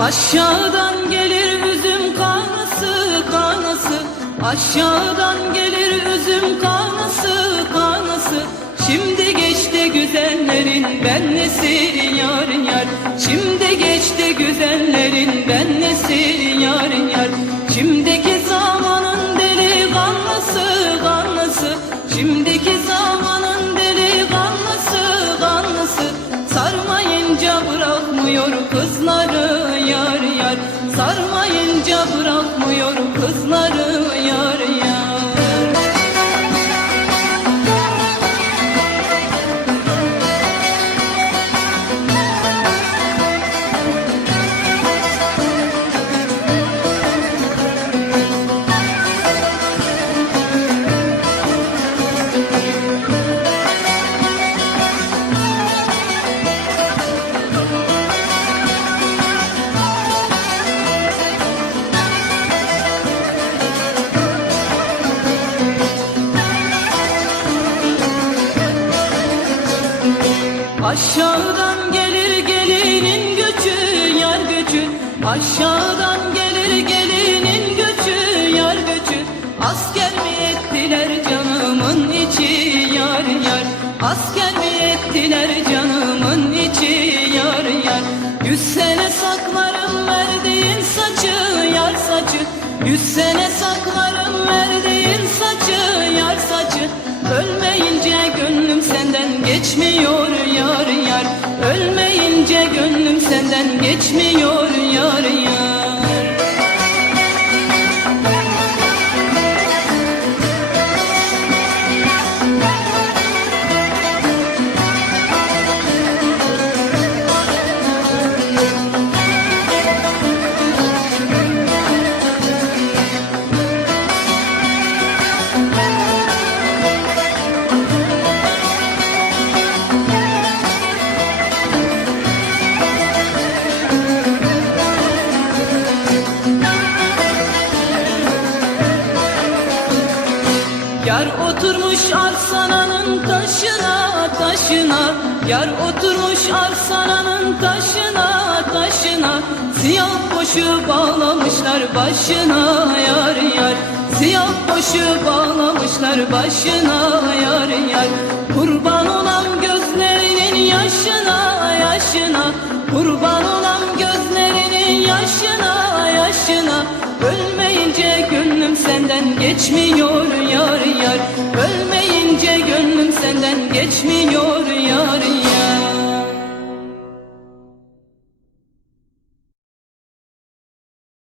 Aşağıdan gelir üzüm kanası kanası. Aşağıdan gelir üzüm kanası kanası. Şimdi geçti güzellerin bennesi yar yar. Şimdi geçti güzellerin bennesi yar Sarmayınca bırakmıyor kızları yar Aşağıdan gelir gelinin göçü yar göçü. Aşağıdan gelir gelinin göçü yar göçü. Asker mi ettiler canımın içi yar yar? Asker mi ettiler canımın içi yar yar? Yüz sene saklarım verdiğin saçı yar saçı. Yüz sene saklarım verdiğin saçı yar saçı. Ölmeyince gönlüm senden geçmiyor geçmiyor Yar oturmuş arsananın taşına taşına. Yar oturmuş arsananın taşına taşına. Siyah boşu bağlamışlar başına yar yar. Siyah boşu bağlamışlar başına yar yar. Kurban olan gözlerinin yaşına yaşına. Kurban olan gözlerinin yaşına yaşına. Ölmeyince gönlüm senden geçmiyor